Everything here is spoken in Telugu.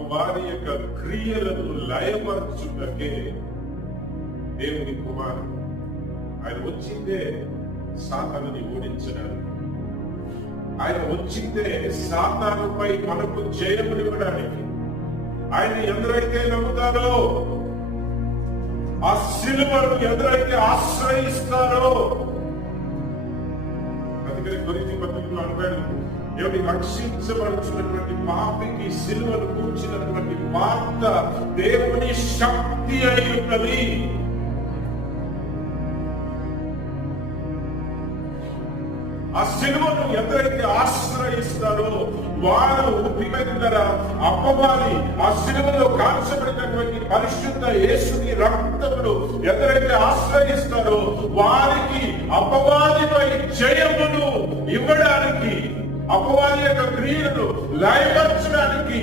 అపవాది యొక్క క్రియలను లయపరచుటకే దేవుని కుమారుడు. ఆయన వచ్చిందే సాతానుని ఓడించడానికి. ఆయన వచ్చిందే సాతానుపై మనకు జయమునివ్వడానికి. ఆయన ఎవరైతే నమ్ముతారో, ఆ సిలువను ఎవరైతే ఆశ్రయిస్తారో, అందుకని కొరింథీ పత్రికలో అంటాడు, ఎవరి రక్షించబడుతున్నటువంటి పాపికి సిలువను కూర్చున్నటువంటి వార్త దేవుని శక్తి అయి ఉన్నది. ఆ సిలువను ఎవరైతే ఆశ్రయిస్తారో వారు భూమిదర అపవాది, ఆ సిలువలో కాల్చబడినటువంటి పరిశుద్ధ యేసుని రక్తమును ఎవరైతే ఆశ్రయిస్తారో వారికి అపవాదిపై జయమును ఇవ్వడానికి, అపవాది యొక్క క్రియలను లయపరచడానికి